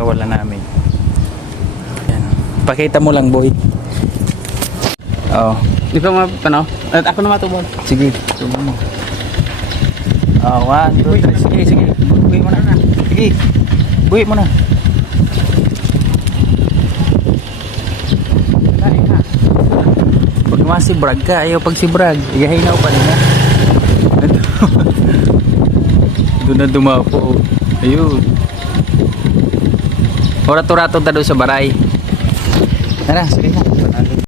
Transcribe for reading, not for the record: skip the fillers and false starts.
Kawalan namin. Yan. Pakita mo lang, boy. Oo. Di ka mapano? At ako na matubog. Sige. Tubo mo. Oh, 1, 2, 3. Sige, sige. Buhay mo na. Sige. Buhay mo na. Pag masibrag ka, ayaw pag sibrag. Igahinaw pa nila. Doon na dumapo. Ayun. Ora-turato ta doon sa baray. Tara, sige na.